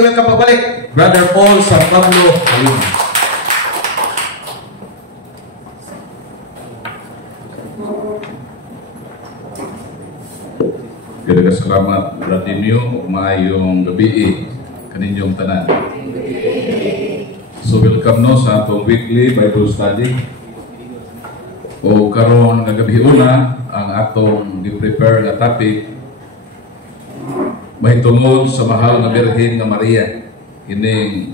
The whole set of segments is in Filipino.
i-welcome pagbalik, Brother Paul San Pablo Alina. Kaya salamat Brother Neo, maayong gabi kaninyong tanan. So welcome no sa atong weekly Bible study. O karon nga gabi una ang atong gi-prepare nga topic mahitungod sa mahal nga Birhen nga Maria. Ining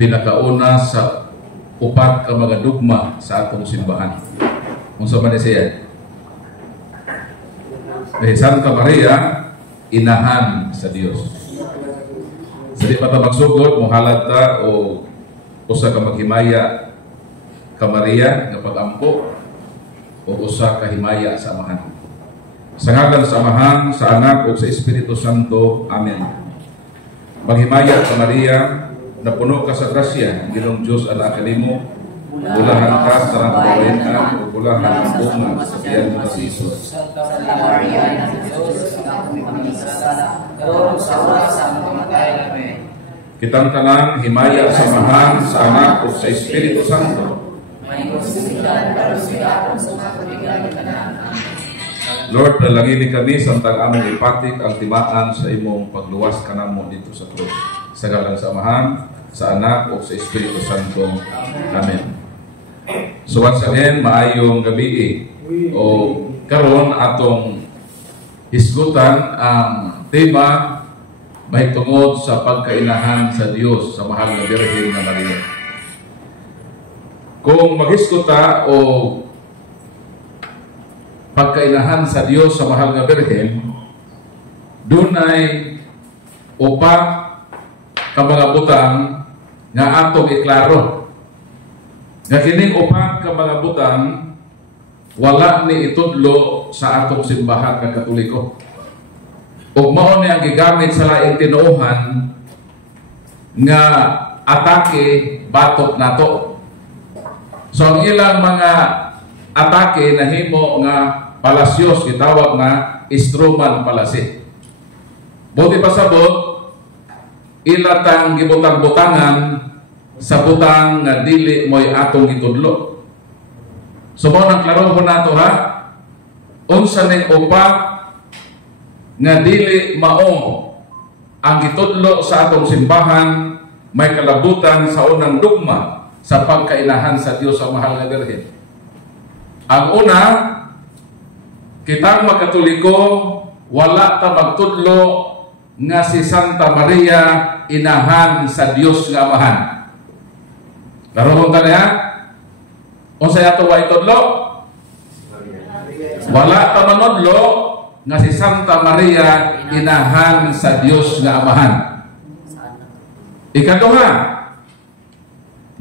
pinakauna sa upat ka mga dugma sa atong simbahan. Unsa man siya? Santa Maria, inahan sa Dios. Sa di pa ta magsugod, muhalad ta o usa ka maghimaya ka Maria nga pag-ampo o usa ka himaya sa Amahan. Sa ngalan sa Amahan, sa Anak o sa Espiritu Santo. Amen. Maghimaya ka Maria, na puno ka sa grasya, Ginoong Diyos ala kanimo, bulahan ka sa kababayan o bulahan ang bunga sa tiyan mo si Jesus. Santa Maria, Diyos, kami paminisasala, doon sa oras sa mamatay namin. Kitang tanan, himaya sa Amahan, sa Anak o sa Espiritu Santo. May konsistigan, pero siya kung sa mga kabigyan ng tanan. Lord, dalangin kami santang among ipatik ang timaan sa imong pagluwas kanamo dito sa krus. Sa ngalan sa Amahan, sa Anak o sa Espiritu Santo. Amen. So once again, maayong gabi o karon atong hisgutan ang tema mahitungod sa pagkainahan sa Dios sa mahal na Birhen na Maria. Kung maghisguta o pagkainahan sa Dios sa mahal nga Birhen, dunay upat ka mga butang nga atong iklaro. Nga kining upat ka mga butang wala ni itudlo sa atong simbahan nga Katoliko. Ug mao ni ang gigamit sa laing tinuohan nga atake batok nato. So ang ilang mga atake nahimo nga palasyos, gitawag nga Stroman Palasi. Buti pasabot ilatang gibutang-butangan sa butang nga dili mo'y atong gitudlo. So mo nang klarohon nato ha, unsa ning upat nga dili mao ang gitudlo sa atong simbahan may kalabutan sa unang dugma sa pagkainahan sa Dios sa mahal nga Birhen. Ang una, kitang magkatoliko wala ta magtudlo nga si Santa Maria inahan sa Dios nga Amahan. Karoon ka niya? O sa yato wa itudlo? Wala ta manudlo nga si Santa Maria inahan sa Dios nga Amahan. Ikaduha,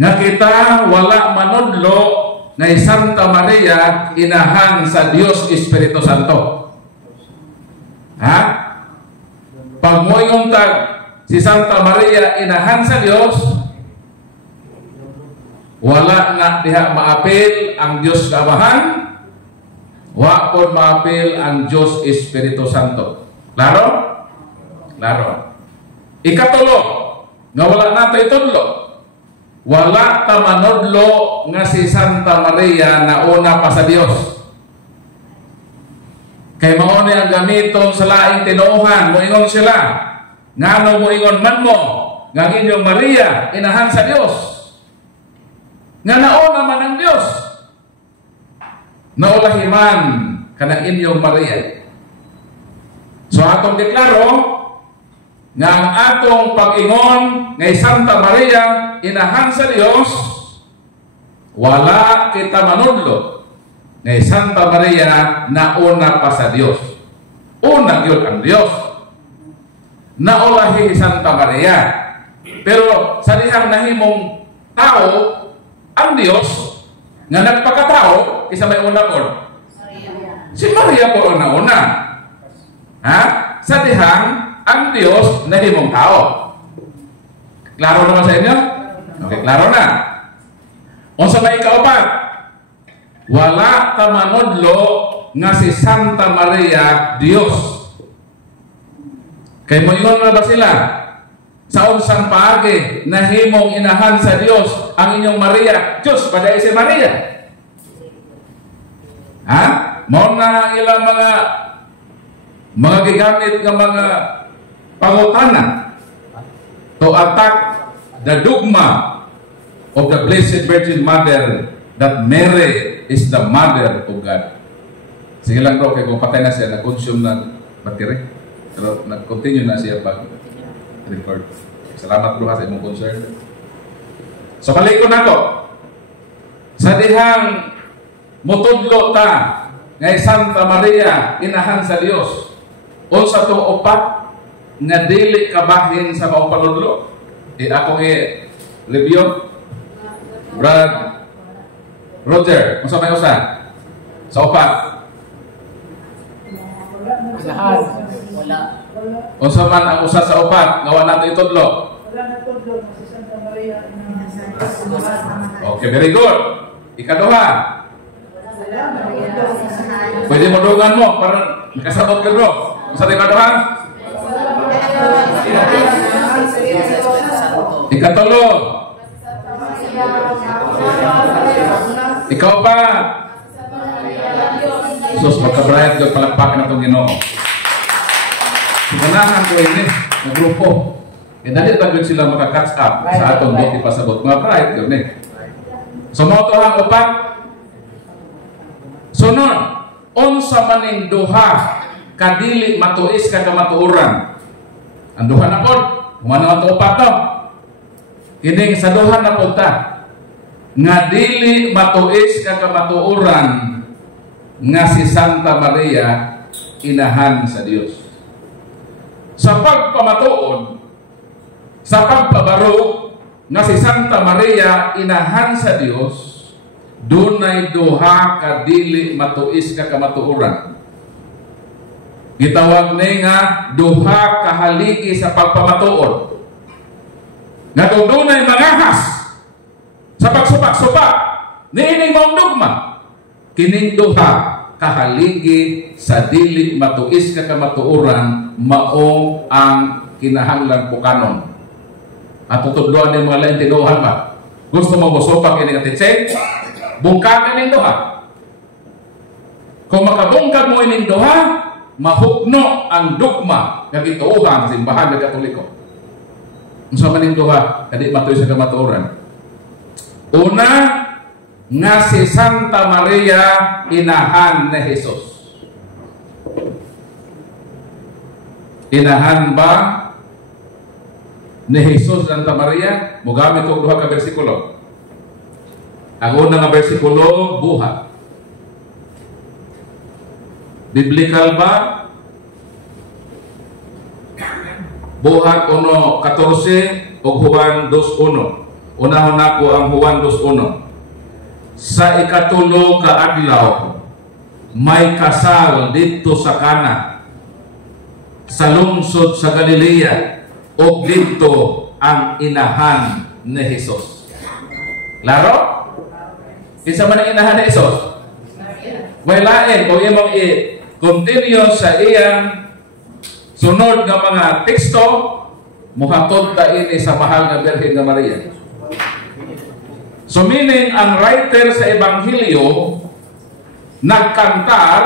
nga kita wala manudlo nga si Santa Maria inahan sa Dios Espiritu Santo. Ha? Pag mo'y tag si Santa Maria inahan sa Dios, wala nga diha maapil ang Dios nga Amahan, wa pod maapil ang Dios Espiritu Santo. Klaro? Klaro. Ikatulo, nga wala nato itudlo, wala ta manudlo nga si Santa Maria na una pa sa Dios. Kay mao ni ang gamiton sa laing tinuohan, moingon sila, ngano moingon man mo nga inyong Maria inahan sa Dios. Nga nauna man ang Dios. Naulahiman kanang inyong Maria. So atong deklaro nga ang atong pag-ingon ngay Santa Maria inahan sa Dios, wala kita manudlo ngay Santa Maria nauna pa sa Dios. Una gyud ang Dios. Naulahi Santa Maria. Pero sa dihang nahimong tao ang Dios nga nagpakatao, isa may una po. Si Maria po ang nauna. Ha? Sa dihang ang Dios nahimong tao. Klaro naman sa inyo? Okay, klaro na. O sa may kaupat, wala ta manudlo nga si Santa Maria Dios. Kay moingon na ba sila Sa unsang paagi nahimong inahan sa Dios ang inyong Maria, Diyos paday si Maria. Ha? Mao na ilang mga gigamit nga mga pangutana to attack the dogma of the Blessed Virgin Mother that Mary is the Mother of God. Sige lang bro, kaya kung patay na siya, nag-consume ng battery. Pero nag-continue na siya pag-record. Salamat bro sa imong concern. So kalikon ako, sa dihang mutudlo ta ngay Santa Maria, inahan sa Dios, unsa tong upat nga dili kabahin sa maong panudlo. Akong i-review. Brad Roger, unsa may usa? Sa upat. Wala. Unsa man ang usa sa upat nga wala nato itudlo? Wala na tudlo si Santa Maria. Okay, very good. Ikaduha. Pwede mo dugan mo para makasabot ka bro. Unsa di ikaduha? Ikatulo. Ikaw pa. Sus, magkabrayat ko palagpakan itong Ginoo. Ganahan ko ini na grupo. Dali tagod sila maka-catch up sa atong buti pasabot. Mga bright yun eh. So mo to ang upat. Sunod, unsa maning duha kadili matuis ka kamatuoran. Ang duha na pod, humana to upat no. Kining sa duha na pod ta nga dili matuis ka kamatuoran nga si Santa Maria inahan sa Dios. Sa pagpamatuod, sa pagpabaro nga si Santa Maria inahan sa Dios, dunay duha ka dili matuis ka kamatuoran. Gitawag ni nga duha ka haligi sa pagpamatuod. Nga kung dunay mangahas sa pagsupak-supak niining mong dogma, kining duha kahaligi sa dili matuis ka kamatuoran mao ang kinahanglan pukanon. At tutudloan ng mga lain tinuhan ba? Gusto mo musupak ini nga titseng? Bungkagan ng duha. Kung makabungkag mo ining duha, mahugno ang dogma nga gituuhan sa simbahan ng Katoliko. Unsa man ning duha kadi matuis sa kamatuoran? Una, nga si Santa Maria inahan ni Jesus. Inahan ba ni Jesus Santa Maria? Mugamit og duha ka bersikulo. Ang una nga bersikulo buhat. Biblical ba? Buhat 1:14 ug Juan 2:1. Unahon nako ang Juan 2:1. Sa ikatulo ka adlaw may kasal dito sa Kana sa lungsod sa Galilea ug dito ang inahan ni Jesus. Klaro? Kinsa man ang inahan ni Jesus? Walain o imong i-continue sa iyang sunod nga mga teksto, muhatod ta ini sa mahal nga Birhen nga Maria. So meaning, ang writer sa Ebanghelyo nagkantar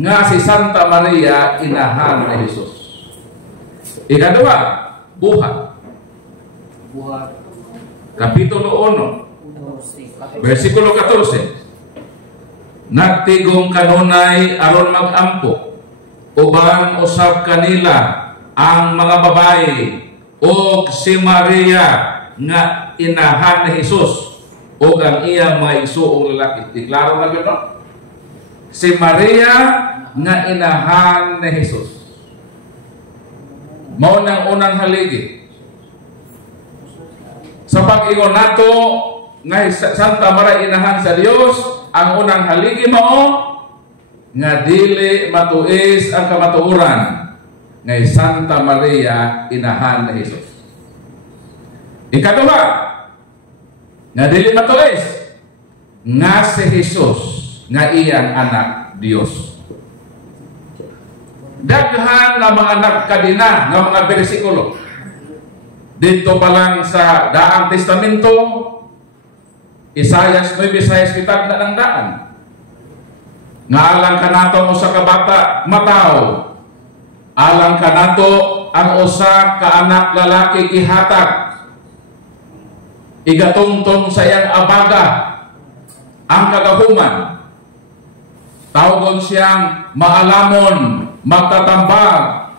nga si Santa Maria inahan ni Jesus. Ikaduha, buhat. Buhat. Kapitulo 1, versikulo 14. Nagtigong kanunay aron mag-ampo, ubang usab kanila ang mga babae o si Maria nga inahan ni Jesus o ang iyang mga isuong lalaki. Diklaro na gano'n? Si Maria nga inahan ni Jesus. Mao nang unang haligi. Sa pag-ingon nato nga Santa Maria inahan sa Dios, ang unang haligi mao nga dili matuis ang kamatuoran nga Santa Maria inahan ni Jesus. Ikaduha, nga dili matuis nga si Jesus nga iyang anak Dios. Daghan nga mga nagkadina nga mga bersikulo Dito pa lang sa Daang Testamento, Isayas 9:6 kitag na ng daan. Nga alang kanato ang usa ka bata mataw. Alang kanato ang usa ka anak lalaki gihatag. Igatungtong sa iyang abaga ang kagahuman. Tawgon siyang maalamon, magtatambag,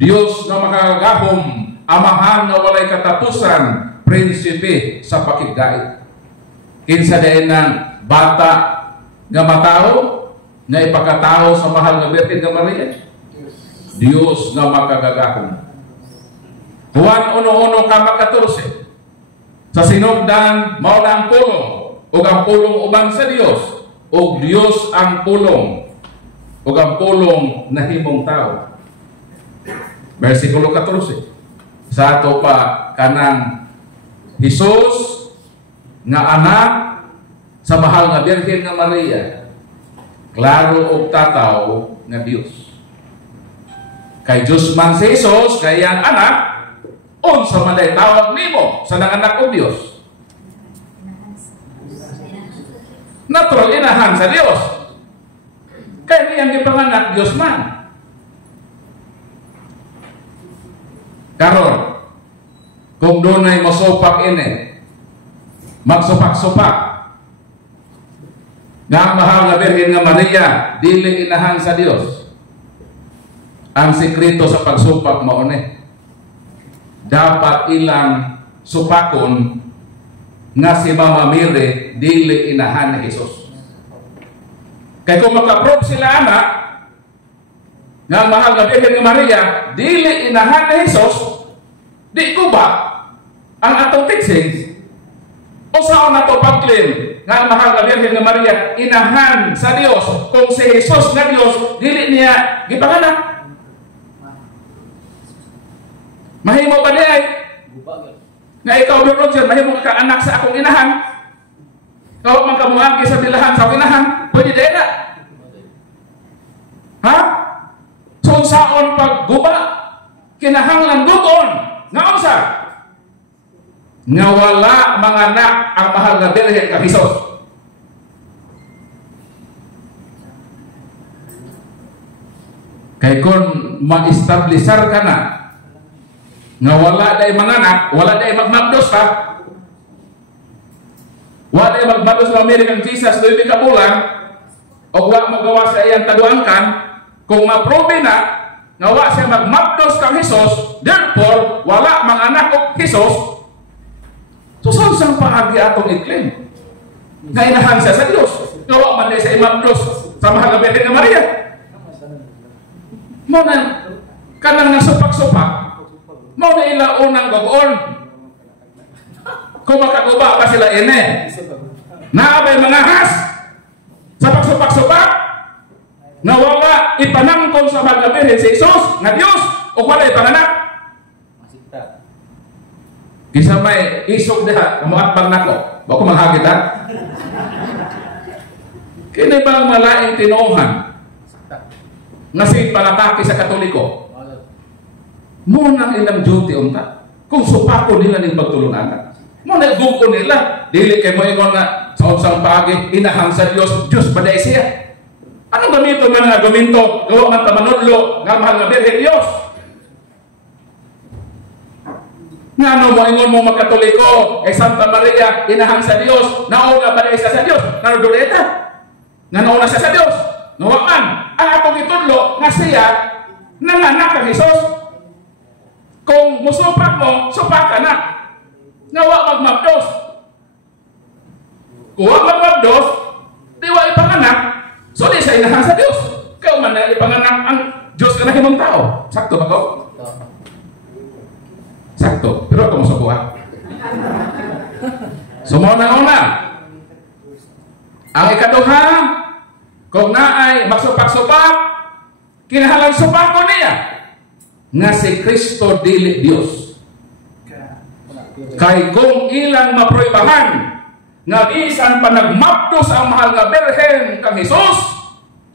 Diyos na makagahom, amahan na walay katapusan, prinsipe sa pakigdait. Kinsa dayon ng bata nga matao, nga ipakatao sa mahal nga Birhen nga Maria? Diyos nga makagagahom. Juan 1:14 sa sinugdan mao na ang pulong, ug ang pulong uban sa Dios, ug Dios ang pulong, ug ang pulong nahimong tao. Versikulo 14. Sa ato pa kanang Hesus nga anak sa mahal nga Birhen nga Maria, klaro og tataw nga Dios. Kay Diyos man si Hesus, kay ang anak, unsa man day tawag nimo sa nanganak og Dios? Natural inahan sa Dios. Kaya niyang gipanganak Dios man. Karon, kung doon ay masupak ini, magsupak-supak, nga ang mahal nga Birhen nga Maria, dili inahan sa Dios. Ang sikreto sa pagsupak mao ni, dapat ilang supakon nga si Mama Mary dili inahan ni Jesus. Kaya kung makaprove sila anak nga ang mahal nga Birhen nga Maria dili inahan ni Jesus, di ko ba ang atong teaching o saan na to pag-claim nga ang mahal nga Birhen nga Maria inahan sa Dios kung si Jesus nga Dios dili niya gipanganak? Mahimo ba di ay? Nga ikaw, Lord Roger, mahimo ka anak sa akong inahan. Ikaw man kamuhagi sa bilahan sa akong inahan. Pwede di na. Ha? So, saon pagguba, kinahanglan dugon. Nga usa? Nga wala mga anak ang mahal nga Birhen nga Hesus. Kay kung ma-establisar ka na nga wala day manganak, wala day magmabdos ha. Wala day magmabdos ng American Jesus, doon ka bulan, o wala magawa sa iyang kaduangkan, kung maprobe na, nga wala siya magmabdos kang Jesus, therefore, wala manganak o Jesus, so saan siyang paagi atong i-claim? Nga inahan siya sa Diyos. Gawa man day sa imabdos sa mahal nga Birhen nga Maria. Muna, kanang nasupak-supak, mau na ila unang gogon. Kung makaguba pa sila ine, naabay mga has sa pagsupak-supak, na wala ipanangkon sa mahal nga Birhen si Jesus nga Dios o wala ipanganak. Kisa may isog diha, umuatbang nako. Bako manghagit ha? Kini bang malaing tinuuhan nga si palapaki sa Katoliko? Muna ilang duty unta. Kung supako nila ning pagtulunan, muna gugo nila. Dili kay mo ingon nga sa unsang paagi inahan sa Dios, Dios baday siya. Ano gamito man nga gaminto, gawa man ta manudlo nga mahal nga Birhen Dios. Nga no mo ingon mo magkatoliko, Santa Maria inahan sa Dios, nauna baday siya sa Dios. Naruduleta. Nga nauna siya sa Dios. Nawa man ang atong itudlo nga siya nanganak kang Hesus. Kung musupak mo, supak ka na. Nga wa magmabdos. Kung wa magmabdos, di wa ipanganak, so di sa inahan sa Diyos. Kaya man na ipanganak ang Diyos ka na himong tao. Sakto ba ko? Sakto. Pero ako mo sa buha. Sumuna-una. Ang ikaduha, kung naay magsupak-supak, kinahanglan supak ko niya. Nga si Kristo dili Dios. Kay kung ilang maproybahan nga bisan pa nagmabdos ang mahal nga Birhen kang Hesus,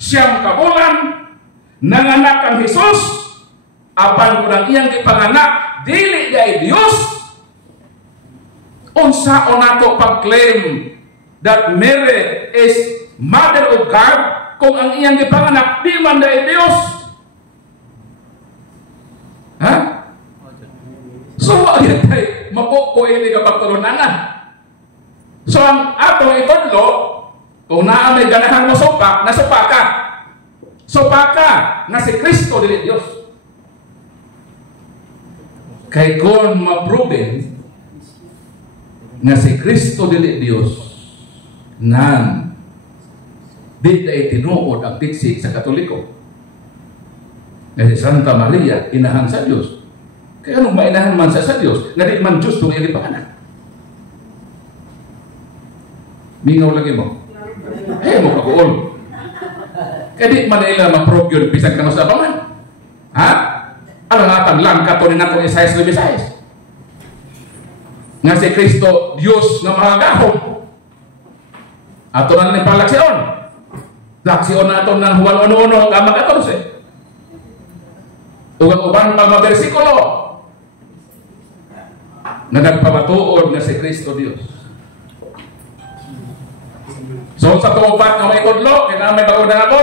siyang kabulan nanganak kang Hesus, apan kung ang iyang gipanganak dili gay Dios, unsaon nato pag-claim that Mary is Mother of God kung ang iyang gipanganak di man dahil Dios? Ha? So, ayun tayo, mapupuin ni kapagtulunangan. So, ang atong itudlo, kung naa may ganahan mo supak, nasupak ka. Supak ka na si Kristo dili Dios. Kay kung ma-proven nga si Kristo dili Dios, nan di ay tinuod ang tiksi sa Katoliko nga si Santa Maria inahan sa Dios. Kaya anong mainahan man sa Diyos nga di man Diyos itong ilipanganak? Mingaw lagi mo. Mo kakuol. Kaya di man nila ma-prove yun bisag ka sa abangan. Ha? Ano nga taglang kato ni natong Isaias 9:6 nga si Kristo Diyos nga mahagahom. Ato na ni palaksyon. Laksyon na ito ng Juan 1:1 kamang 14. Ugang-uban pa mga bersikulo na nagpamatuod na si Kristo Dios. So sa tuupat na may kudlo, kaya may bago na ako.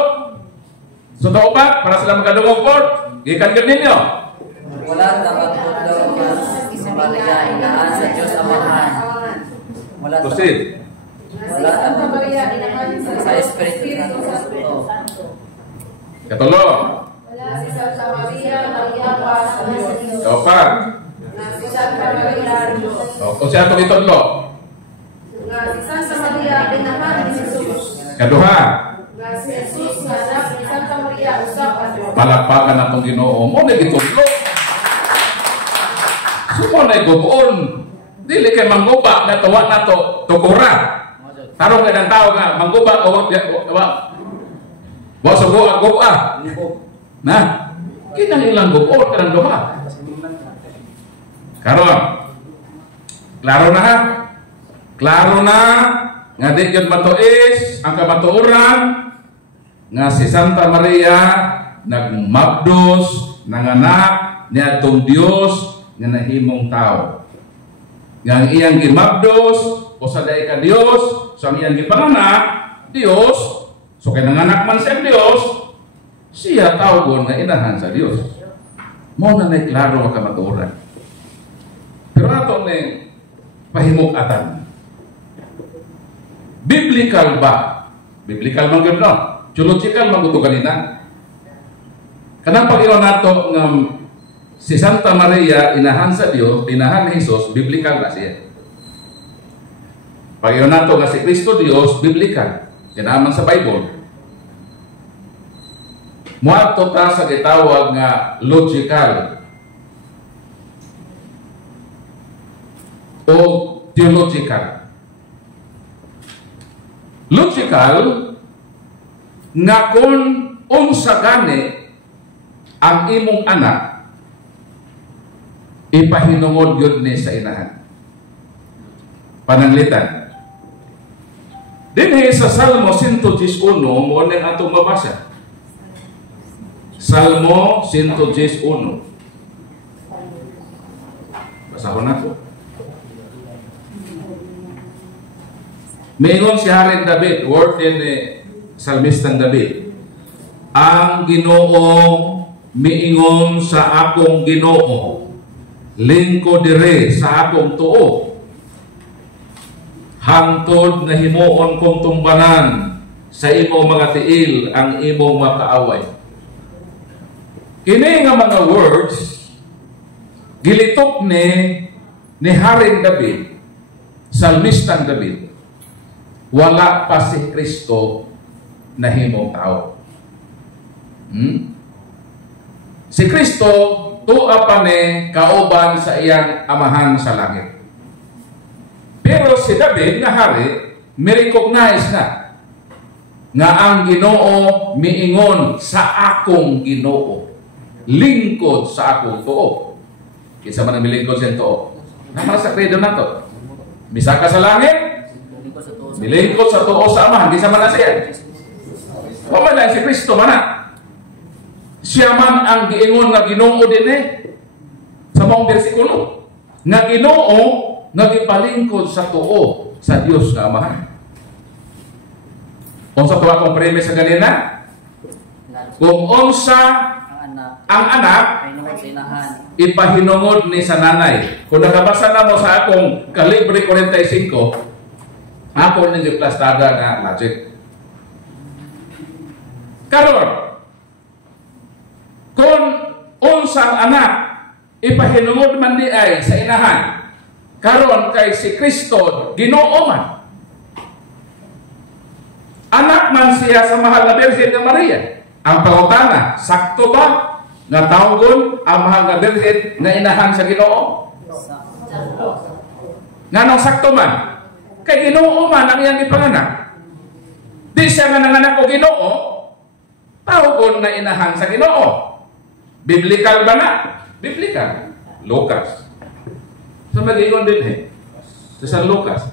So tuupat, para sila magkadungog po, gikan ninyo. Wala dapat kudlo ka sa Maria, inahan sa Diyos Amahan. Wala Proceed. Wala dapat Maria, inahan sa Espiritu Santo. Katulo. Wala si Santa Maria, nagyapa sa Diyos. Tuupat. Na si Santa Maria, Diyos. O siya itong itudlo. Na si Santa Maria, inahan ni Jesus. Kaduha. Na si Jesus, nga anak ni Santa Maria, usap ang Diyos. Palakpakan na itong Ginoo mo na gitudlo. Sumo na igubuon. Dili kay mangguba na tuwa na to tukura. Tarong ka ng tao nga mangguba o wa sugo ang guba. Na kinang ilang gubuon ka ng duha. Karon. Klaro na ha? Klaro na nga di yun matuis ang kamatuoran nga si Santa Maria nagmabdos nanganak niya itong Diyos nga nahimong tao. Nga ang iyang gimabdos o sa dahi ka Diyos, so ang iyang gipanganak Diyos, so kay nanganak man siya Diyos, siya tawgon nga inahan sa Diyos. Mo na klaro ang kamatuoran. Pero ato ni pahimok-atan. Biblical ba? Biblical man gyud no? Theological man gusto kanina. Kanang pag-iwan nato ng si Santa Maria inahan sa Dios, inahan ni Jesus, biblical na siya. Pag-iwan nato nga si Kristo Dios, biblical. Kinaman sa Bible. Muadto ta sa gitawag nga logical o theological. Logical nga kung unsa gani ang imong anak ipahinungod yun ni sa inahan. Pananglitan. Dinhi sa Salmo 111 mo nang atong mabasa. Salmo 111. Basahon nato. Mingon si Haring David, word in Salmistang David, ang Ginoo miingon sa akong Ginoo, lingkod dire sa akong tuo. Hangtod na himuon kong tumbanan sa imong mga tiil ang imong makaaway. Kini nga mga words gilitok ni Haring David, Salmistang David. Wala pa si Kristo na himong tao. Si Kristo tuwa pa ni kauban sa iyang amahan sa langit. Pero si David nga hari, may-recognize na nga ang Ginoo miingon sa akong Ginoo, lingkod sa akong tuo. Kinsa man ang milingkod sa tuo? Naman sa credo na to. Misaka sa langit, milingkod sa tuo sa amahan, di sa man na siya. O man lang si Kristo man na. Siya man ang giingon nga Ginoo din sa mong bersikulo. Nga Ginoo nga gipalingkod sa tuo sa Dios nga Amahan. Unsa to akong premise sa ganina? Kung unsa ang anak Ay nung sa inahan. ipahinungod ni sa nanay. Kung nakabasa na mo sa akong Kalibre 45, ako ninyo plastada na logic. Karon, kung unsang anak ipahinungod man di ay sa inahan, karon kay si Kristo Ginoo man. Anak man siya sa mahal na Birhen na Maria. Ang pangutana, sakto ba nga tawgon ang mahal na Birhen na inahan sa Ginoo? Nga nang sakto man, kay Ginoo man ang iyang ipanganak. Di siya nga nanganak o Ginoo, tawgon na inahan sa Ginoo. Biblical ba na? Biblical. Lucas. Sa mag-ingon din sa San Lucas.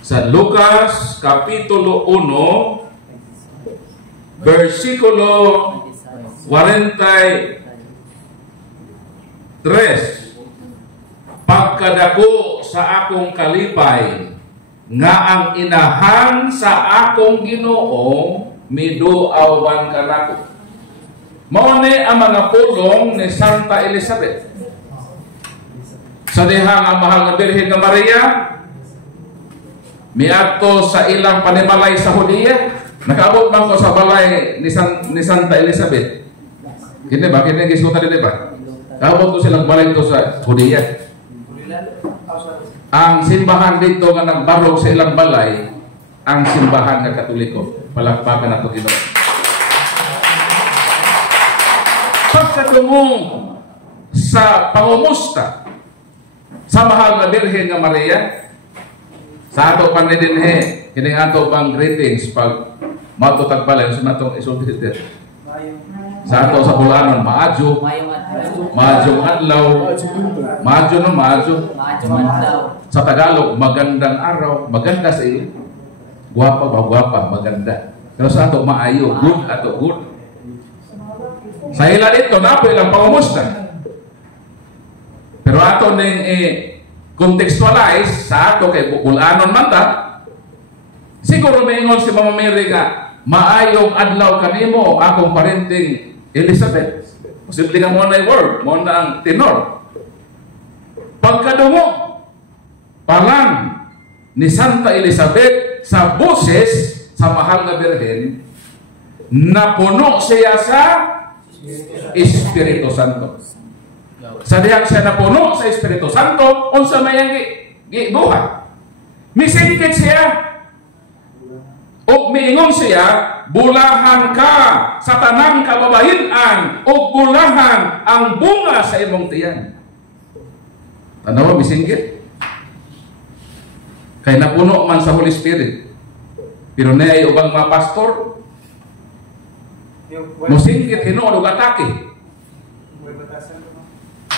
Sa Lucas Kapitulo 1 versikulo 43. Pagkadako sa akong kalipay nga ang inahan sa akong Ginoo miduawan kanako. Mao ni ang mga pulong ni Santa Elizabeth. Sa dihang ang mahal nga Birhen nga Maria miadto sa ilang panimalay sa Hudiya. Nakaabot man ko sa balay ni Santa Elizabeth. Kini ba? Kini gisuta din ba? Nakaabot ko silang balay dito sa Hudiya. Ang simbahan dito nga nagbarog sa ilang balay, ang simbahan nga Katoliko. Palakpakan nato Ginoo. Pagkatungo sa pangumusta sa mahal na Birhen nga Maria, sa ato pa din kining ato pang greetings pag matutag pala sa natong isulti sa ato sa Bulanon, maadyo adlaw, maadyo sa Tagalog, magandang araw, maganda sa iyo, gwapa, maganda. Pero sa ato maayo, good ato good. Sa ila dito na po ilang pangumusta. Pero ato ning contextualize sa ato kay Bulanon man ta, siguro maingon si Mama Mary nga maayong adlaw kanimo akong parenting Elizabeth. Posible nga mo na word, mo na ang tenor. Pagkadungo palang ni Santa Elizabeth sa boses sa mahal na Birhen, napuno siya sa Espiritu Santo. Sa dihang siya napuno sa Espiritu Santo, unsa may ang gibuhat. Misingkit siya. O miingon siya, bulahan ka sa tanang kababahinan o bulahan ang bunga sa imong tiyan. Ano ba, misingkit? Kaya napuno man sa Holy Spirit. Pero na ay ubang mga pastor, musingkit, hinuod o atake.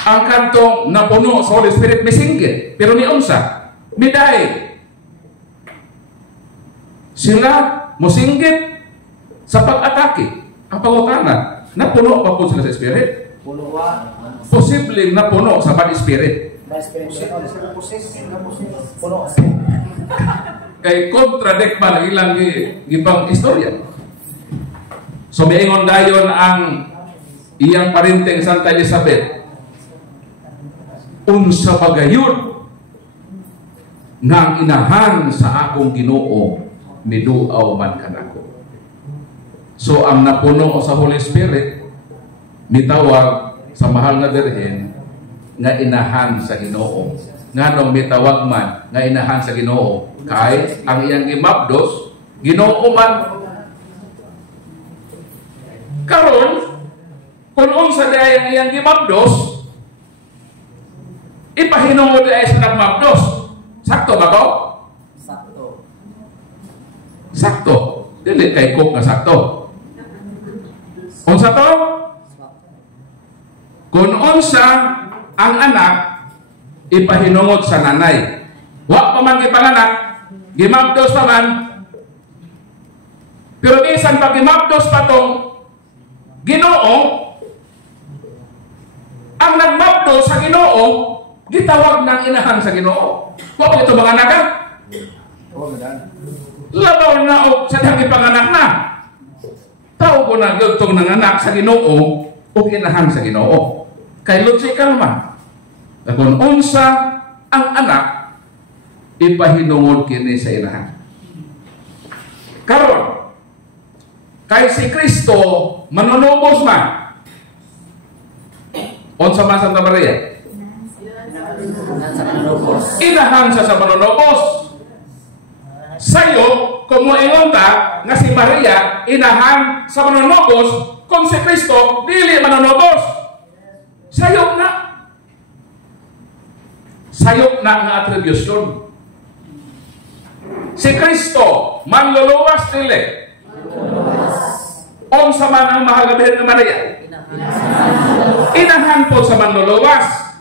Ang kantong napuno sa Holy Spirit misingkit, pero ni unsa miday sila musingkit sa pag-atake. Ang pangutana, napuno pa po sila sa Spirit? Posibleng napuno sa bad Spirit. Kay contradict man ang ilang gibang istorya. So miingon dayon ang iyang parinting Santa Elizabeth, unsa pagayud nga ang inahan sa akong Ginoo miduaw man kanako. So ang napuno sa Holy Spirit mitawag sa mahal na Birhen nga inahan sa Ginoo. Nganong mitawag man nga inahan sa Ginoo kay ang iyang gimabdos Ginoo man. Karon kung unsa day ang iyang gimabdos, ipahinungod ay sa nagmabdos. Sakto ba ko? Sakto. Dili kay Cook nga sakto. Unsa to? Kung unsa ang anak ipahinungod sa nanay. Wa pa man gipanganak, gimabdos pa man. Pero bisan pag gimabdos pa tong Ginoo, ang nagmabdos nato sa Ginoo, gitawag ng inahan sa Ginoo. Wa pa ito mga anak ka? Labaw na o sa dang ipanganak na. Tao ko na gultong ng anak sa Ginoo o inahan sa Ginoo. Kay logical man. Kung unsa ang anak, ipahinungod kini sa inahan. Karon, kay si Kristo manunubos man. Unsa man Santa Maria? Inahan siya sa manunubos. Sayo, kung moingon ta nga si Maria inahan sa manunubos, kung si Kristo dili manunubos. Sayop na. Sayop na nga attribution. Si Kristo manluluwas dili. Unsa man ang mahal nga Birhen nga Maria? Inahan po sa manluluwas.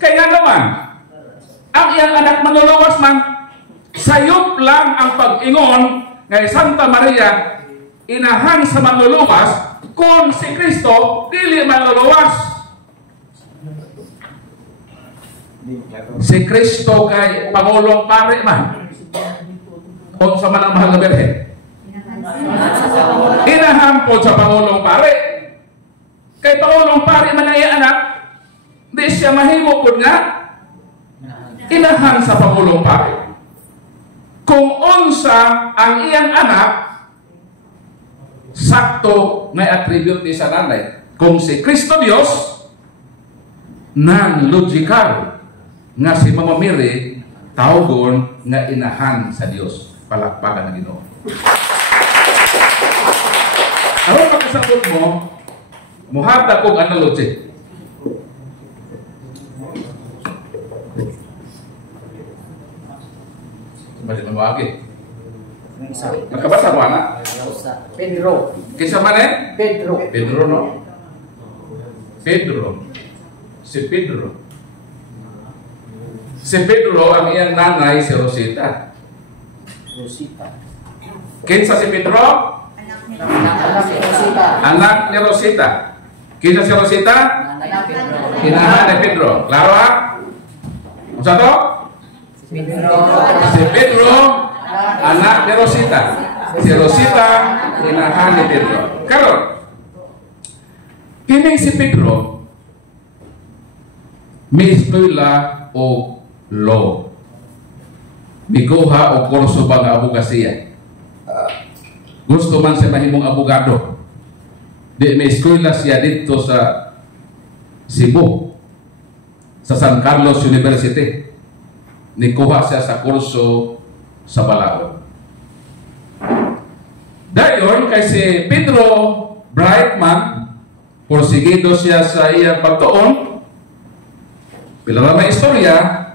Kaya naman, ang iyang anak manluluwas man, sayop lang ang pag-ingon ngay Santa Maria, inahan sa manluluwas, kung si Kristo dili manluluwas. Si Kristo kay Pangulong Pare man, unsa man ang mahal nga Birhen? Inahan po sa Pangulong Pare. Kay Pangulong Pare man ang iyang anak, di siya mahimo po nga inahan sa Pangulong Pare. Kung unsa ang iyang anak, sakto may attribute ni sa nanay. Kung si Kristo Dios, nan logical nga si Mama Mary tawgon nga inahan sa Dios. Palakpakan na Ginoo. Aron makasabot mo, muhata kong analogy. Balik na mawagi. Nakabasa mo, anak? Pedro. Kisa man eh? Pedro. Pedro, no? Pedro. Si Pedro. Si Pedro, ang iyang nanay, si Rosita. Rosita. Kinsa si Pedro? Anak ni Rosita. Anak ni Rosita. Kinsa si Rosita? Anak ni Pedro. Inahan ni Pedro. Klaro ha? Unsa to? Pedro. Si Pedro, anak ni Rosita. Si Rosita, inahan ni Pedro. Karon, kining si Pedro, may eskwela o law. Mikuha o kurso ba nga abogasiya. Gusto man siya mahimong abogado. Di may eskwela siya dito sa Cebu, sa San Carlos University. Nikuha siya sa kurso sa Balaod. Dayon kay si Pedro Brightman, porsigido siya sa iyang pagtuon. Pila na may istorya,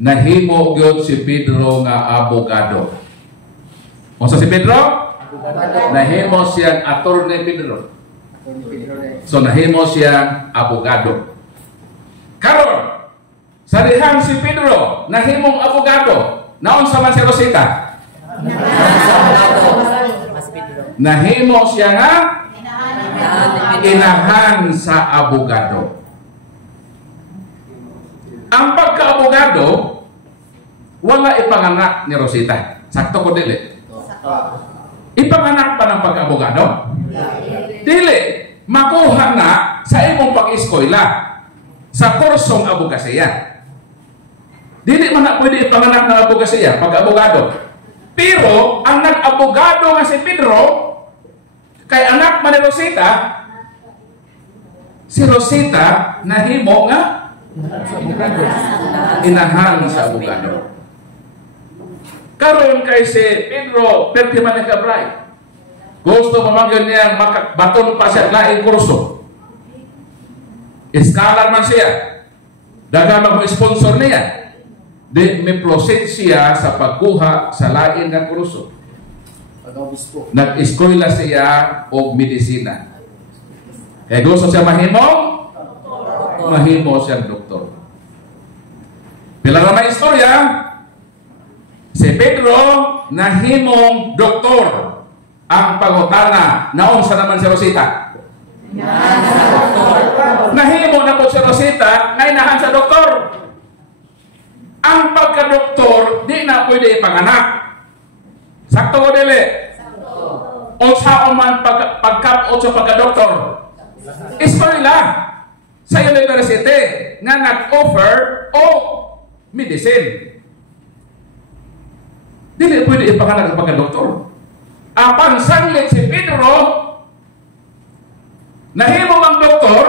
nahimo gyud si Pedro nga abogado. Unsa si Pedro? Nahimo siyang attorney Pedro. So nahimo siyang abogado. Karon, sa dihang si Pedro nahimong abogado, naon sa man si Rosita? Nahimo siya nga inahan sa abogado. Ang pagka-abogado, wala ipanganak ni Rosita. Sakto ko dili? Ipanganak pa ng pagka-abogado? Dili. Makuha na sa imong pag-eskwela sa kursong abogasiya. Dili man na pwede ipanganak ng abogasiya, pag-abogado. Pero, ang nag-abogado nga si Pedro, kay anak man ni Rosita, si Rosita nahimo nga inahan sa abogado. Karon kay si Pedro, perti man nagka-bright. Gusto mamagyan niya baton pa siya laing kurso. Iskalar man siya. Daga mag-sponsor niya. Di may proceed siya sa pagkuha sa lain ng kurso. Nag-eskwela siya og medisina. Kaya gusto siya mahimo siyang doktor. Pila na may istorya, si Pedro nahimong doktor. Ang pangutana, naon sa naman si Rosita? Nahimo na po si Rosita, ngay inahan sa doktor. Ang pagka-doktor, di na pwede ipanganak. Sakto ko dili? O sa man pagkap-o sa pagka-doktor. Eskwela sa university nga nag-offer o medicine. Dili pwede ipanganak ang pagka-doktor. Apang sanglit si Pedro, nahimo ang doktor,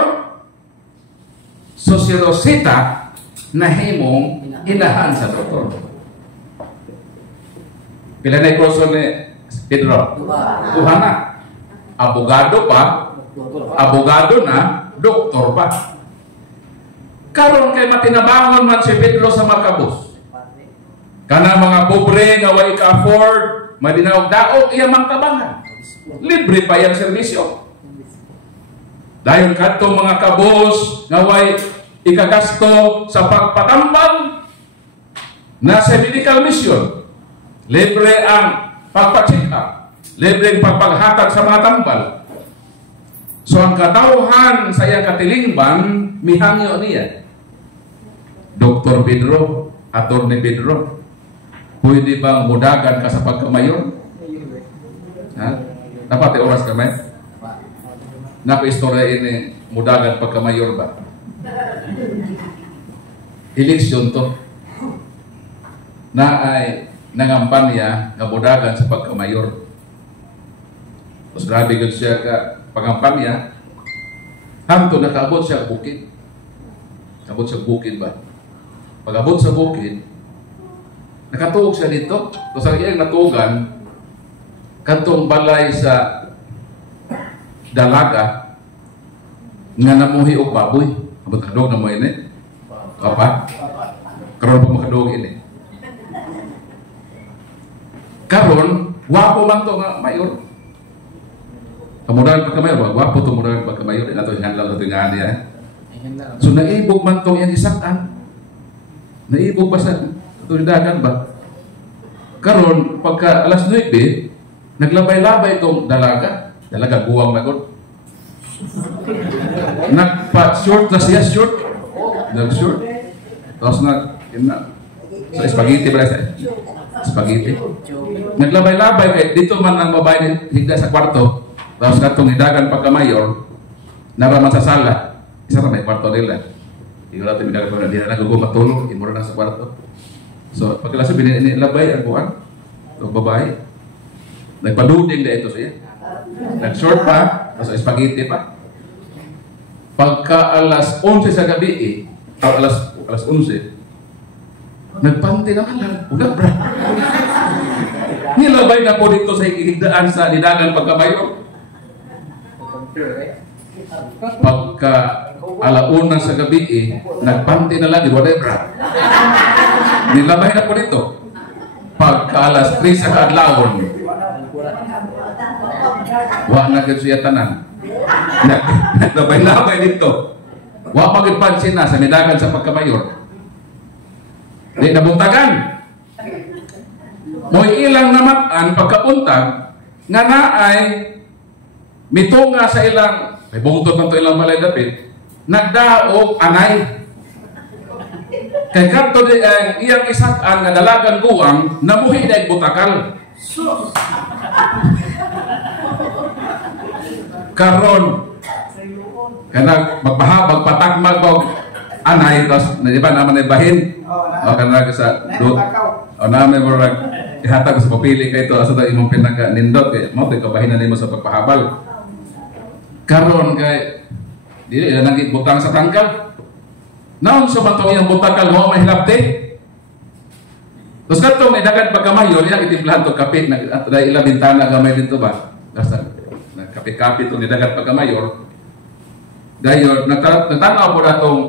so si Rosita, nahimong inahan sa doktor. Pila na ikroso ni Pedro? Tuha na. Abogado pa, abogado na, doktor pa. Karon kay matinabangon man si Pedro sa makabus. Kana mga pobre nga way ka-afford, madinaog daog iya mangkabangan. Libre pa yang serbisyo. Dayon kadtong mga kabos nga way ikagasto sa pagpatambal na sa medical mission. Libre ang pagpa-check up, libre ang pagpaghatag sa mga tambal. So ang katauhan sa iyang katilingban, mihangyo niya. Dr. Pedro, Attorney Pedro, pwede bang mudagan ka sa pagkamayon? Ha? Dapat oras kami? Napa-istorya ini mudagan pagkamayor ba? Eleksyon to. Na ay nangampanya nga mudagan sa pagkamayor. Tapos grabe gud siya ka pangampanya. Hangtod nakaabot siya bukid. Abot sa bukid ba? Pag-abot sa bukid, nakatuog siya dito. Tapos ang iyang natugan, kantong balay sa dalaga nga namuhi og baboy. Abot kadog na mo ini. Apa? Karon pa makadog ini. Karon, wapo man to nga mayor. Kamudahan pagka-mayor, wapo to mudahan pagka-mayor. Ito yung handlang ito nga niya. So naibog man to yung isang naibog pa sa tulidagan ba? Karon, pagka alas 9, naglabay-labay itong dalaga guwang na god. Nagpa-short na siya, short. Nag-short. Tapos sa spaghetti ba sa spaghetti. Naglabay-labay kay dito man ang babae higda sa kwarto. Tapos katong hidagan pagka-mayor, naraman sa sala. Isa na may kwarto nila. Hindi natin hidagan pa na di na matulog, imura na sa kwarto. So pagkalasa binilabay ang buwan, itong babae. Nagpaduding na ito siya. Nag-short pa, tapos spaghetti pa. Pagka alas 11 sa gabi alas 11, nagpanti naman lang, udah bra. Nilabay na po dito sa higdaan sa nidagan pagkamayor. Pagka alauna sa gabi nagpanti na lang, wala bra. Nilabay na po dito. Pagka alas 3 sa kadlawon, wa na gid siya tanan. Naglabay-labay dito. Wa pagid pansin na sa nidagan sa pagkamayor. Di nabuntagan. Mo'y ilang namatan pagkapuntag nga naay mitunga sa ilang may bungtot ng to ilang balay dapit nagdaog anay. Kay kadto di ang iyang isat-an nga dalagang guwang namuhi na butakal. Karon kanang magpahabag patakmag og anay tas di ba naman ay bahin o kanang sa do o namin mo ihatag sa papili kay ito asa imong pinaka nindot kay mo kay kabahinan nimo sa pagpahabal. Karon kay dili na naging butang sa tangkal. Naon sa bato yang butakal mo mahilabte. Tapos kadto may dagat pagkamayor yang itimplahan to kapit na ila bintana gamay dito ba. Basta nagkapit-kapit to ni dagat pagkamayor. Dayon natanaw po datong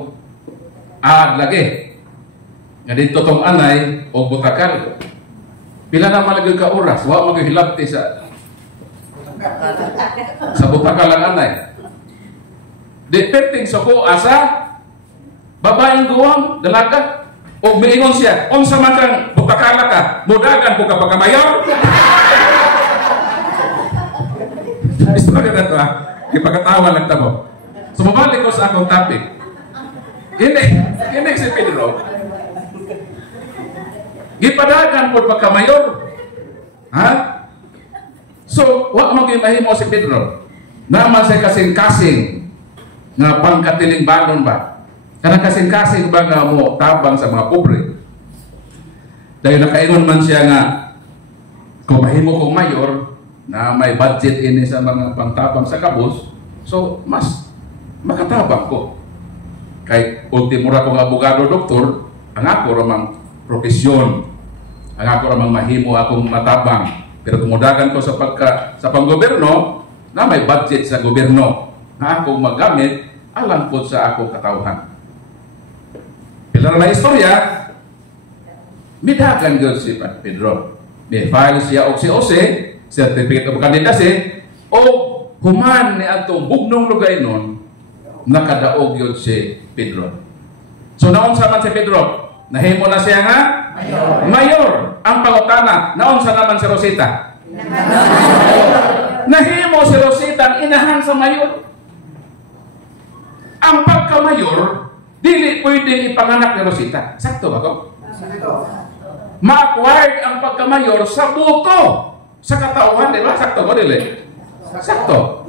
lagi. Nga dito tong anay o butakal. Pila na malagay ka oras, wa maghilabti sa butakal ang anay. Depending sa ko asa babaeng guwang dalaga o miingon siya, unsa man kang butakala ka, mudagan po ka pagkamayor. Istorya na ito ipagkatawa lang tamo. So mabalik ko sa akong topic. Hindi. kini si Pedro. Gipadagan po pagka-mayor. Ha? So, wa mo mahimo si Pedro. Naman sa kasing-kasing nga pangkatiling banon ba? Karena kasing-kasing ba nga mo tabang sa mga pobre? Dahil nakaingon man siya nga, kung mahimo kong mayor, na may budget ini sa mga pangtabang sa kabus, so mas makatabang ko. Kay ultimura kong abogado, doktor, ang ako ramang profesyon, ang ako ramang mahimo akong matabang. Pero tumudagan ko sa panggoberno, na may budget sa goberno, na akong magamit, alam po sa akong katawhan. Pila na istorya, midagan yun si Pedro. May file siya OC-OC, Certificate of Candidacy, o human ni atong bugnong lugay nun, nakadaog yun si Pedro. So naon sa man si Pedro? Nahimo na siya nga? Mayor. Ang pangutana, naon sa naman si Rosita? Nahimo si Rosita, inahan sa mayor. Ang pagka-mayor, dili pwedeng ipanganak ni Rosita. Sakto ba ko? Ma-acquired ang pagka-mayor sa buto. Sa katauhan, di ba? Sakto ko, dili? Sakto.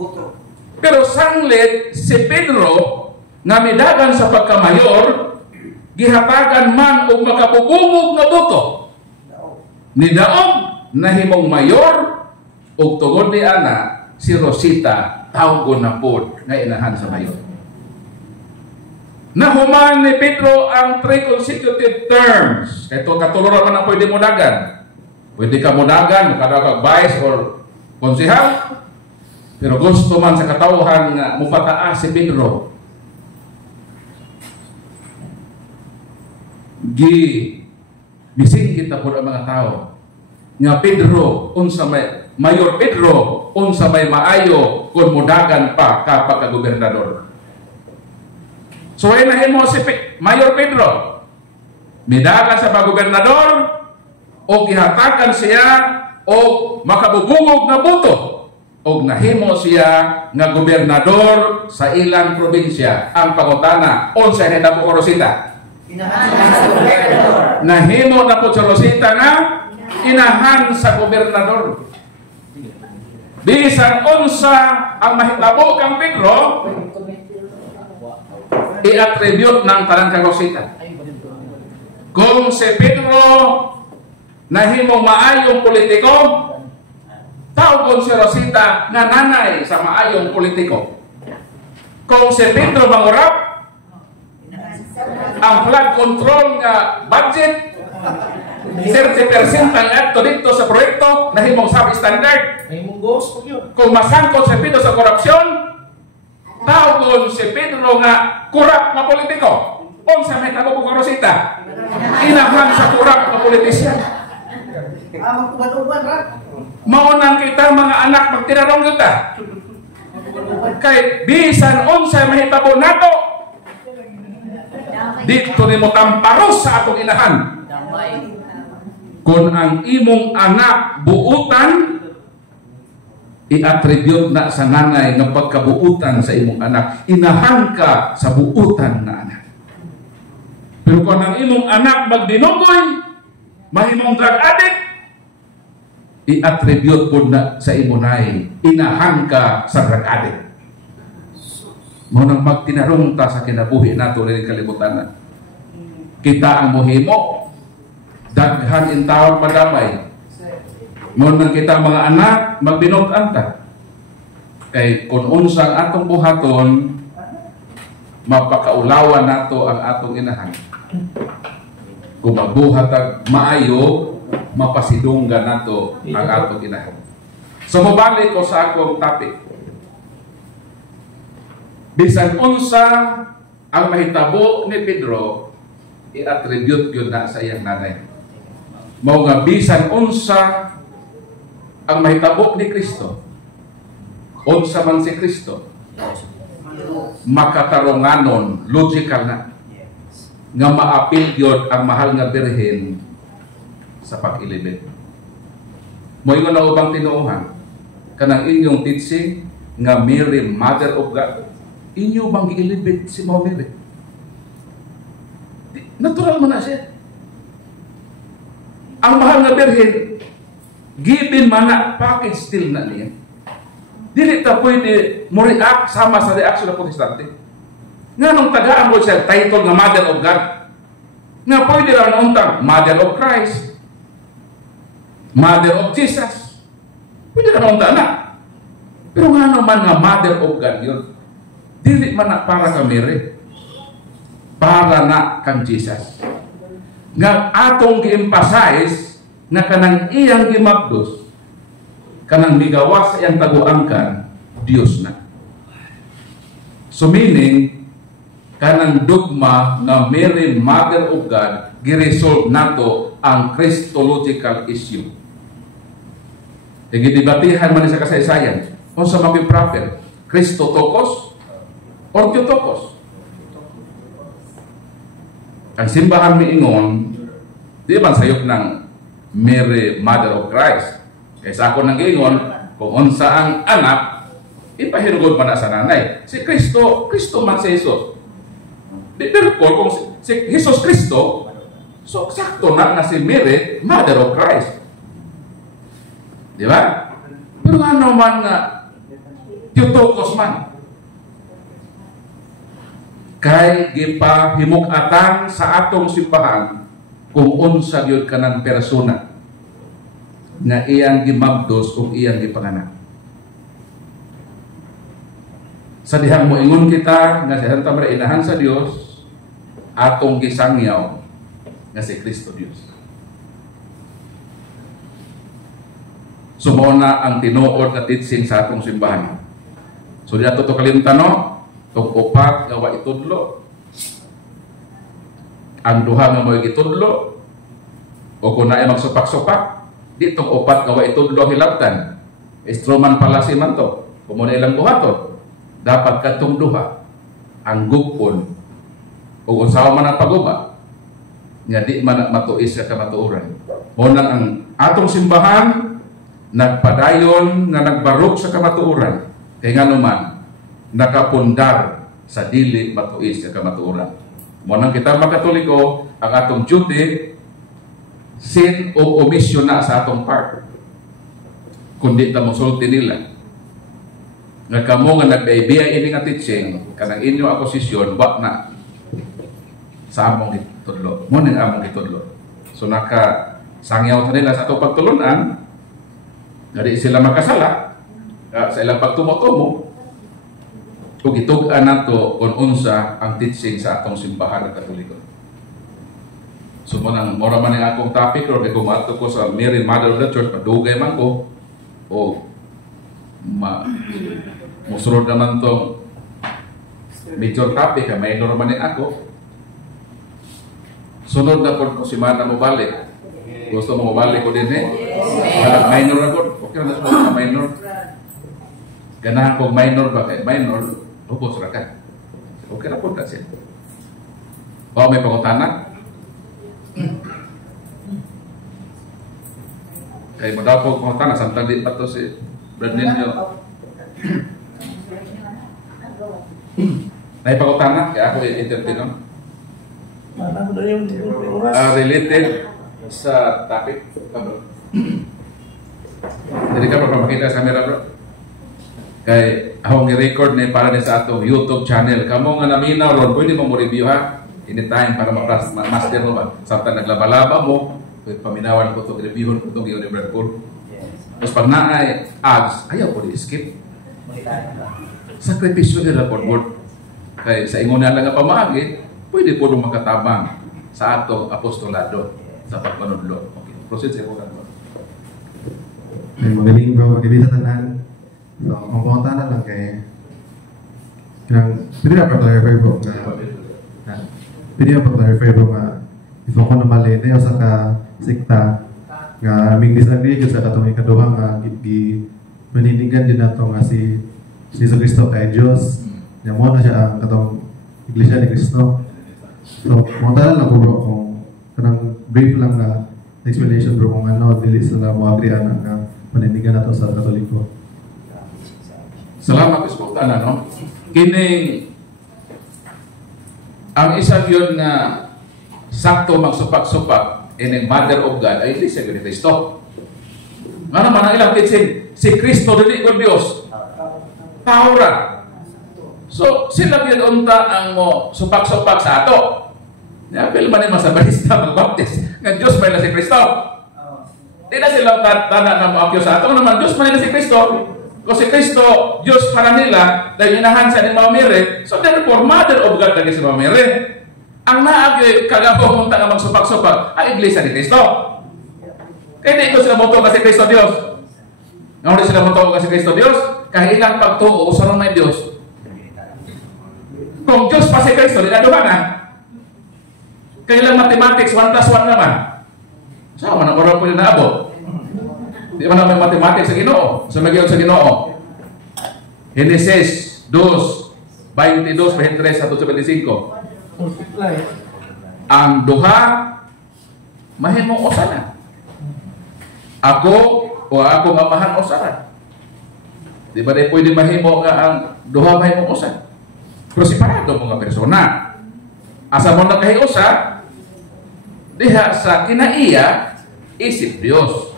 Pero sanglit, si Pedro, nga midagan sa pagka-mayor, gihatagan man o makabubungog na buto. Ni daog, nahimong mayor, o tugod ni Ana, si Rosita, tawgon na po, nga inahan sa mayor. Nahuman ni Pedro ang 3 consecutive terms. Ito katulura man ang pwede mo dagan. Pwede ka mo dagan, makadagag vice or konsihal. Pero gusto man sa katauhan nga mupataas si Pedro. Bising kita po ang mga tao. Nga Pedro, unsa may Mayor Pedro, unsa may maayo kung mudagan pa kapag gobernador. So ay nahimo si Mayor Pedro, midagan sa pag-gobernador, o gihatagan siya, o makabubungog na buto, o nahimo siya nga gobernador sa ilang probinsya. Ang pangutana, unsa hinabo ko Rosita? Nahimo na po sa Rosita nga, inahan sa gobernador. Bisan unsa ang mahitabo kang Pedro, i-attribute ng talang kang Rosita. Kung si Pedro nahimong maayong politiko, tawgon si Rosita nga nanay sa maayong politiko. Kung si Pedro mangurap, ang flood control nga budget, 30% ang ato dito sa proyekto, nahimong substandard. Kung masangkot si Pedro sa korupsyon, tawgon si Pedro nga kurap na politiko. Kung sa may tabo ko Rosita, inahan sa kurap na politisyan. Maunang kita mga anak magtinarong kita. Kay bisan unsa mahitabo nato, dito ni mo tamparos sa atong inahan. Kung ang imong anak buutan, i-attribute na sa nanay ng pagkabuutan sa imong anak. Inahan ka sa buutan na anak. Pero kung ang imong anak magdinugoy, mahimong drug addict, i-attribute po na sa imunay. Inahan ka sa drug addict. Munang magtinarong ta sa kinabuhi nato rin kalibutan na. Kita ang muhimo, daghan in tawag madamay. Munang kita mga anak, magbinutan ta. Kay kung unsang atong buhaton, mapakaulawan nato ang atong inahan. Kung mabuhatag maayo, mapasidunggan nato ang atong inahan. So mabalik ko sa akong topic. Bisan unsa ang mahitabo ni Pedro, i-attribute yun na sa iyang nanay. Mao nga bisan unsa ang mahitabo ni Kristo, unsa man si Kristo, makatarunganon, logical na, nga maapil yun ang mahal nga birhen sa pag-ilibid. Mo ingon na ubang tinuuhan, kanang inyong teaching nga Mary, Mother of God, inyo bang ilibid si Mary? Natural man na siya. Ang mahal nga birhen, given man na package still na niya. Dili ta pwede mo react sama sa reaction ng protestante. Nga nung tagaan mo siya title nga Mother of God. Nga pwede lang untang Mother of Christ, Mother of Jesus. Pwede lang untang na. Pero nga naman nga Mother of God yun. Dili man na para ka Mary. Para na kang Jesus. Nga atong gi-emphasize na kanang iyang gimabdos, kanang migawas sa iyang taguangkan, Dios na. So meaning, kanang dogma na Mary, Mother of God, gi-resolve nato ang Christological issue. Nagidibatihan man sa kasaysayan, kung sa mga prophet, Christotokos or Theotokos. Ang simbahan miingon, di ba sayop ng Mary, Mother of Christ? Kaysa ako nang ingon, kung unsa ang anak, ipahirugod pa na sa nanay. Si Kristo, Kristo man si Jesus. Pero kung si Jesus Kristo, so sakto na si Mary, Mother of Christ. Di ba? Pero ano man nga, Theotokos man. Kay gipahimuk-atan sa atong simbahan kung unsa gyud kanang persona nga iyang gimabdos kung iyang gipanganak. Sa dihang moingon kita nga si Santa Maria inahan sa Dios, atong gisangyaw nga si Kristo Dios. Sumo na ang tinuod nga teaching sa atong simbahan. So di ato to kalimtan no? Tong upat nga wa itudlo, ang duha nga mo'y itudlo, o kung naay magsupak-supak, di tong upat nga wa itudlo hilabtan. Instrument pala si man to, kung muna ilang buhaton, dapat katong duha, ang gugpon, o kung saan man ang paguba, nga di man matuis sa kamatuuran. Muna ang atong simbahan, nagpadayon nga nagbarok sa kamatuuran, kay nga naman, nakapundar sa dili matuis sa kamatuoran. Munang kita mga Katoliko, ang atong duty, sin o omission na sa atong part. Kundi ta mosulti nila. Nga kamo nga nagbaybiya ini nga teaching, kanang inyo akusisyon, wak na sa among itudlo. Munang among itudlo. So nakasangyaw ta nila sa atong pagtulunan, nga di sila makasala, sa ilang pagtumo-tumo, kung itugan nato kung unsa ang teaching sa atong simbahan ng Katoliko. So mora man ang akong topic, or kung maato ko sa Mary, Mother of the Church, padugay man ko, o musunod naman itong major topic, minor man din ako, sunod na po si Mana mo balik. Gusto mo balik ko din minor ako, okay na sa minor. Ganahan kong minor ba? Minor, lubos ra ka. Okay na po na siya. O may pangutanan? Kaya mo daw po pangutanan, samtang di pa to si Brad ninyo. May pangutanan? Kaya ako i-entertain. Related sa topic. Jadi ka pa makita sa camera, bro? Kay akong i-record na para din sa atong YouTube channel. Kamu nga naminaw ron, pwede mo review ha? Anytime para master mo ba? Samtang naglaba-laba mo, paminawan ko ito, reviewon ko ito, yung Brad Paul. Tapos pag naay ads, ayaw ko di-skip. Sakripisyo nila po, Lord. Kaya sa ingon na lang nga pamagi, pwede po nung makatabang sa atong apostolado sa pagpanudlo. Okay, proceed sa ibukan mo. Ay, magaling bro, magibisa tanan. So, ang pumunta na lang kay pwede na pa-clarify bro pwede na pa-clarify bro nga if ako na mali, tayo sa ka-sikta nga aming disagree sa katong ikaduha nga maniningan din nato nga si Jesus Cristo kay Diyos niya mo na siya ang katong Iglesia ni Cristo. So, pumunta na lang bro kung kanang brief lang na explanation bro kung ano dili sila mo agree nga maniningan nato sa Katoliko. Salamat isputan na, no? Kining ang isa yun nga sakto magsupak-supak ining Mother of God ay Iglesia ni Cristo. Nga naman ang ilang teaching, si Cristo dili ko Dios. Tao ra. So sila gyud unta ang mo supak-supak sa ato. Apil man sa barista magbaptis. Nga Diyos ba na si Kristo? Di na sila tana na maakyo sa ato. Naman Diyos man na si Kristo. Kung si Kristo, Diyos para nila, dahil inahan siya ni Mama Mary, so therefore, Mother of God lagi si Mama Mary. Ang naagyo, kagapo munta nga magsupak-supak, ang Iglesia ni Kristo. Kaya di ko sila moto kasi Kristo Diyos. Nga sila moto kasi Kristo Diyos, kahit ilang pagtuo, usarong may Diyos. Kung Diyos pa si Kristo, di na duha na. Kailang mathematics, 1 plus 1 naman. Saan man ang oral ko yung naabot? Di man naman mathematics sa Ginoo. Sa magiyon sa Ginoo. Genesis 2, 22, 23, 1, 25. Ang duha, mahimong usaran. Ako o akong amahan usaran. Di ba na pwede mahimo nga ang duha mahimong usaran? Pero separado mga persona. Asa mo na kahiusa, diha sa kinaiya, isip Diyos.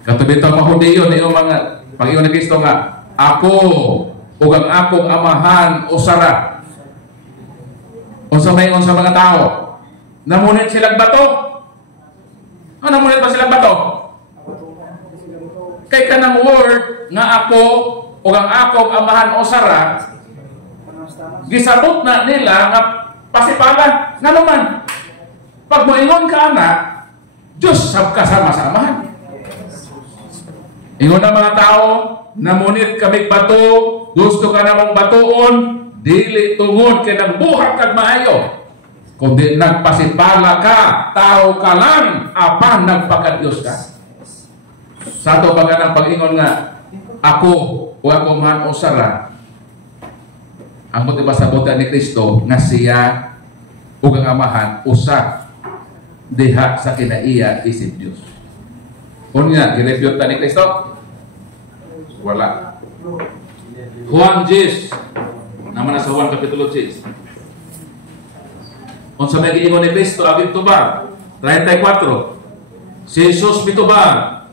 Katubi ito mga Hudiyo niyo mga Pag-iwan ni Kristo nga, ako o ang akong amahan o sara. O sa mayon sa mga tao. Namunit silang bato. Namunit ba silang bato? Kay kanang word nga ako o ang akong amahan o sara, gisabot na nila nga pasipalan. Nga naman, pag moingon ka na, Diyos sab kasama sa amahan. Ingon na mga tao, namunit kamig bato, gusto ka namang batuon, dili tungod kay nagbuhat kag maayo. Kundi nagpasipala ka, tao ka lang, apan nagpakadiyos ka. Sa ato pag ng pag-ingon nga, ako o ako man o sara, ang motibasabotan ni Kristo nga siya o ang amahan usa diha sa kinaiya isip Diyos. Unya, girepute ta ni Kristo? Wala. Juan 10, naman na sa Juan Kapitulo 10. Kung sa may giingon ni Kristo, abing tubag, 34. Si Jesus mitubag,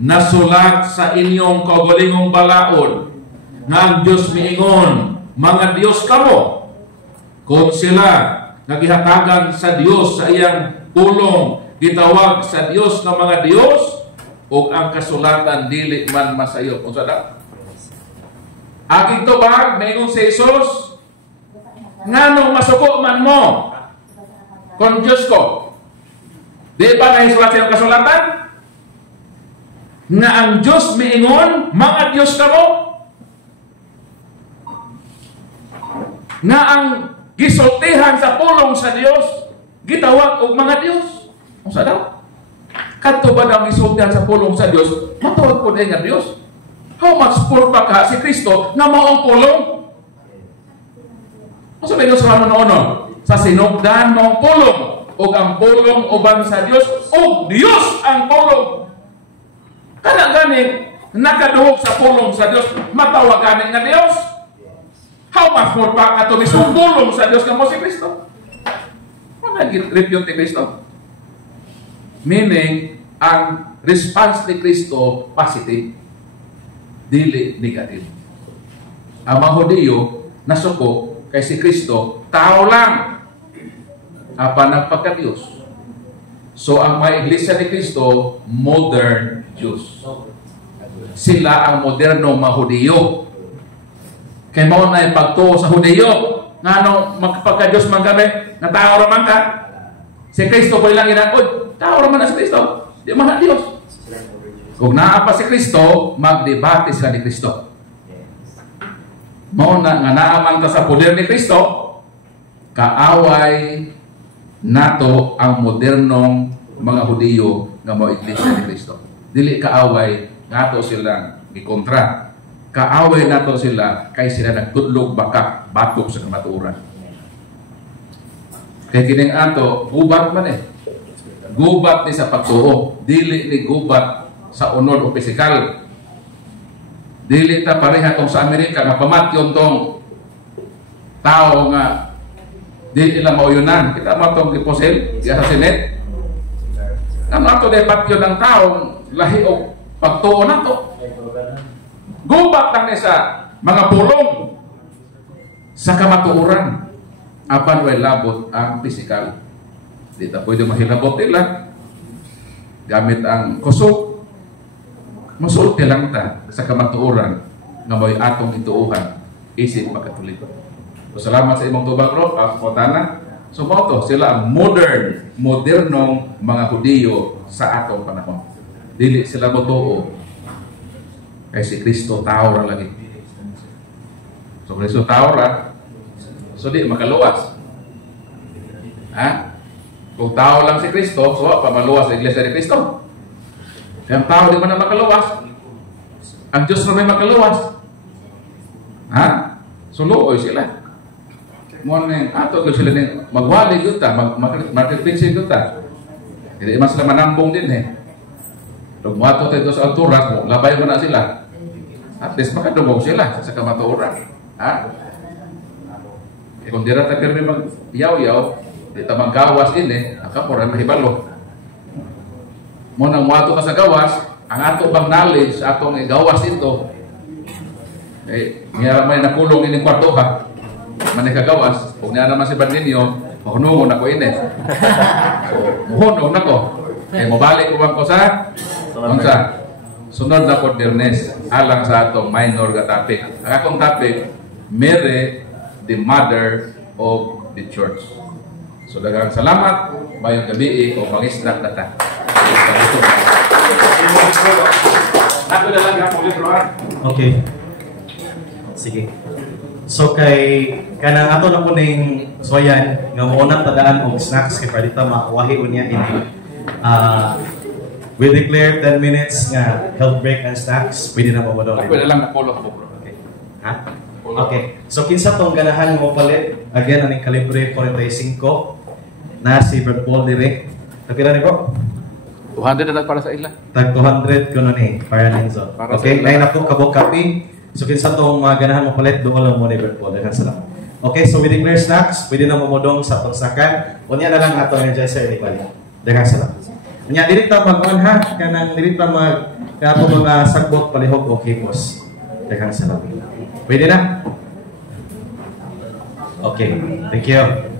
nasulat sa inyong kaugalingong balaod, nga ang Diyos miingon, mga Diyos kamo, kung sila nagihatagan sa Diyos sa iyang pulong, gitawag sa Diyos ng mga Diyos, o ang kasulatan dili man masayo. Kung sada aking tubag, mayroon si Jesus, nganong masuko man mo kung Diyos ko, di ba nahisulat sa iyong kasulatan nga ang Diyos miingon, mga Diyos ka mo, nga ang gisultihan sa pulong sa Diyos gitawag og mga Diyos. Kung sada kadto ba ang gisultihan sa pulong sa Diyos, matawag po nga Diyos. How much more pa ka si Kristo na maong pulong? Kung sabihin ko sa mga noon, sa sinugdan maong pulong, o ang pulong uban sa Diyos, o Diyos ang pulong. Kana ganing nakaduhog sa pulong sa Diyos, matawag ganing nga Diyos. How much more pa ka ito mismong pulong sa Diyos nga mo si Kristo? Ano nag-repute ni Kristo? Meaning, ang response ni Kristo positive, dili negative. Ang mga Hudiyo nasuko kay si Kristo, tao lang, apa nagpagka-Diyos. So ang mga iglesia ni Kristo, modern Jews. Sila ang modernong mga Hudiyo. Kaya mo na ipagtuo sa Hudiyo, nga nung magpagka-Diyos man kami, na tao raman ka, si Kristo po ilang inangod, tao raman na si Kristo. Di man na Diyos. Kung naapa si Kristo, magdebate sila ni Kristo. Mo na nga naaman ka sa poder ni Kristo, kaaway nato ang modernong mga Hudiyo nga mga iglesia ni Kristo. Dili kaaway nato silang gikontra. Kaaway nato sila kay sila nagtudlog baka batok sa kamatuoran. Kay kining ato gubat man gubat ni sa pagtuo, dili ni gubat sa unod o pisikal. Dili ta pareha tong sa Amerika nga pamatyon tong tao nga Di ilang mauyunan. Kita mo itong iposil, i-assassinate. Ano ito dapat yun ang taong lahi o pagtuon na ito. Gubat lang sa mga pulong sa kamatuuran. Apan way labot ang pisikal. Di ta pwede mahilabot nila. Gamit ang kusog. Musulti lang ta sa kamatuuran na may atong ituuhan. Isip makatulik. So, salamat sa imong tubag ro, Pagkotana. So, moto, sila ang modernong mga Hudiyo sa atong panahon. Dili sila motuo. Kay si Kristo tao ra lagi. So, Kristo tao ra, so di makaluwas. Ha? Kung tao lang si Kristo, so pamaluwas sa Iglesia ni Kristo. Kaya tao di man na makaluwas. Ang Diyos na may makaluwas. Ha? So, luoy sila. Morning, ato sila ni magwali gyud ta, market fixing gyud ta. Hindi mas sila manambong din Pag muato tayo sa alturas mo, labay mo na sila. At least makadungog sila sa kamatuoran. Ha? Kung di ra ta pirmi mag-yaw-yaw, di ta maggawas nakapura na hibalo. Mo nang muato ka sa gawas, ang ato bang knowledge, atong igawas ito, nga may nakulong ining kwarto ha. Manikagawas, kung niya naman si Bandinyo, mahunungon ako So, mahunong na ko. Mabalik ko sa sunod na Cordernes, alang sa atong minor ga topic. Ang akong topic, Mary, the mother of the church. So, dagang salamat, mayong gabi o mangisnak na ta. Ako na lang ako libro. Okay. Sige. So kay kanang ato na po ning soyan nga mo tadaan og snacks kay pwede ta makawahi unya ini. We declare 10 minutes nga health break and snacks. Pwede na mo daw. Pwede lang na-follow ko bro. Okay. Ha? Okay. So kinsa tong ganahan mo palit? Again aning kalibre 45 na si Brad Paul dire. Kapila ni bro? 200 na para sa ila. Tag 200 kuno ni para ninzo. Okay, nay na po kabok copy. So kinsa tong mga ganahan mo palit do lang mo ni Brad Paul. Daghang salamat. Okay, so we declare snacks, pwede na mamodong sa pagsakan. Unya na lang ato ni Jesse ni Pali. Daghang salamat. Unya dili ta mag-on ha kanang dili ta mag kato mga sagbot palihog o kipos. Daghang salamat. Pwede na? Okay, thank you.